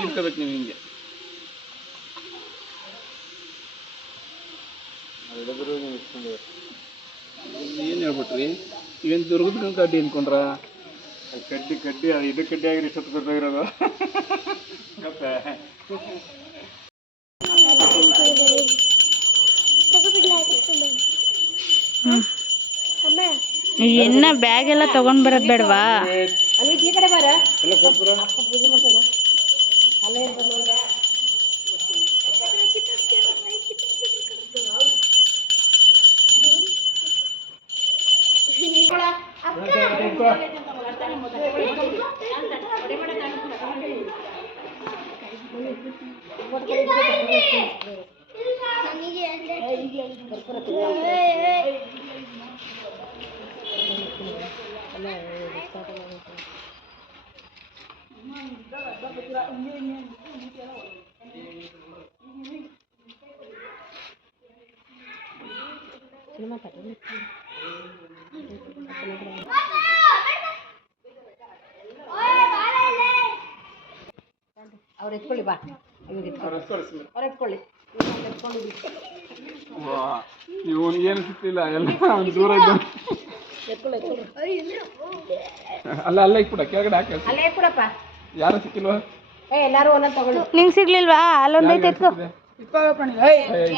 ಹಿಂಗೆ ಇಟ್ಕೋಬೇಕು ನೀವು ಹಿಂಗೆ. ಏನು ಹೇಳ್ಬಿಟ್ರಿ? ಇವೇನು ದುರ್ಗದ ಕಡ್ಡಿ ಅನ್ಕೊಂಡ್ರ? ಕಡ್ಡಿ ಕಡ್ಡಿ ಇದು ಕಡ್ಡಿ ಆಗಿರಿ ಇಷ್ಟೊತ್ತು ಗೊತ್ತಾಗಿರೋದು ಮತ್ತೆ ಎನ್ನ ಬ್ಯಾಗ್ ಎಲ್ಲ ತಗೊಂಡ್ ಬರೋದು ಬೇಡವಾ? ಅವ್ರು ಎತ್ಕೊಳ್ಳಿ ಬಾ, ಅವ್ರು ಎತ್ಕೊಳ್ಳಿ. ನೀವು ಏನು ಸಿಕ್ತಿಲ್ಲ, ಎಲ್ಲ ದೂರ ಇದ್ದ. ಅಲ್ಲ ಅಲ್ಲ ಇಕ್ಬಿಡ, ಕೆಳಗಡೆ ಹಾಕಿ. ಅಲ್ಲೇ ಕೊಡಪ್ಪ. ಯಾರು ಸಿಕ್ಕಿಲ್ವಾ? ಎಲ್ಲಾರು ಒಂದೊಂದು ತಗೊಳ್ಳಿ. ನಿಂಗೆ ಸಿಗ್ಲಿಲ್ವಾ? ಅಲ್ಲೊಂದೈತೆ ಎತ್ಕೋ.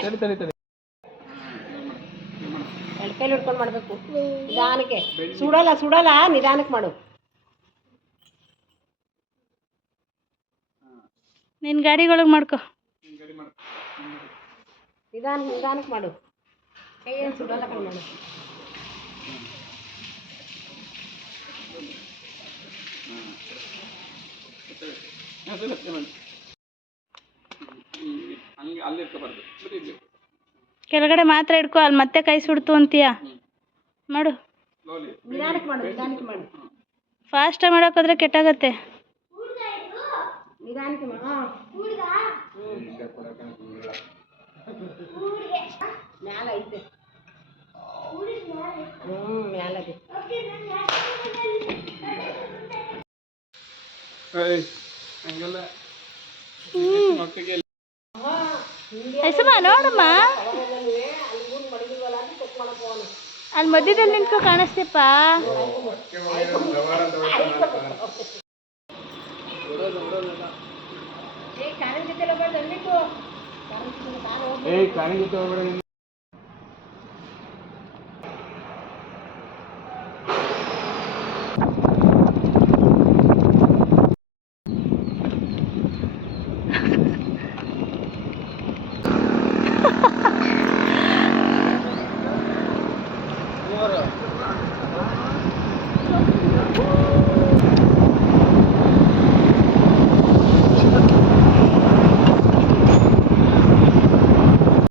ತಡಿ ತಡಿ ತಡಿ. ಎರಡು ಕೈಲಿ ಹಿಡ್ಕೊಂಡು ಮಾಡಬೇಕು ನಿಧಾನಕ್ಕೆ. ಸುಡಲ್ಲ ಸುಡಲ್ಲ, ನಿಧಾನಕ್ಕೆ ಮಾಡು. ನಿನ್ನ ಗಾಡಿಗೊಳಗೆ ಮಾಡ್ಕೊ. ನಿಧಾನಕ್ಕೆ ಮಾಡು. ಕೈ ಏನು ಸುಡಲ್ಲ ಕೈ ಮಾಡು. ಕೆಳಗಡೆ ಮಾತ್ರ ಇಟ್ಕೋ, ಅಲ್ಲಿ ಮತ್ತೆ ಕೈ ಸುಡ್ತು ಅಂತೀಯ. ಮಾಡು, ನಿಧಾನಕ್ಕೆ ಮಾಡು, ನಿಧಾನಕ್ಕೆ ಮಾಡು. ಫಾಸ್ಟ್ ಮಾಡೋಕ್ಕಾದ್ರೆ ಕೆಟ್ಟಾಗತ್ತೆ. ನಿಧಾನಕ್ಕೆ ಮಾಡು. ಮ್ಯಾಲ ಐತೆ. ಮ್ಯಾಲದೆ. ಹೆಸಮ್ಮ ನೋಡಮ್ಮ, ಅಲ್ಲಿ ಮಧ್ಯದಲ್ಲಿ ನಿಂತ್ಕೊ, ಕಾಣಿಸ್ತೇಪ್ಪ. ಕಾಣಿಸುತ್ತೆ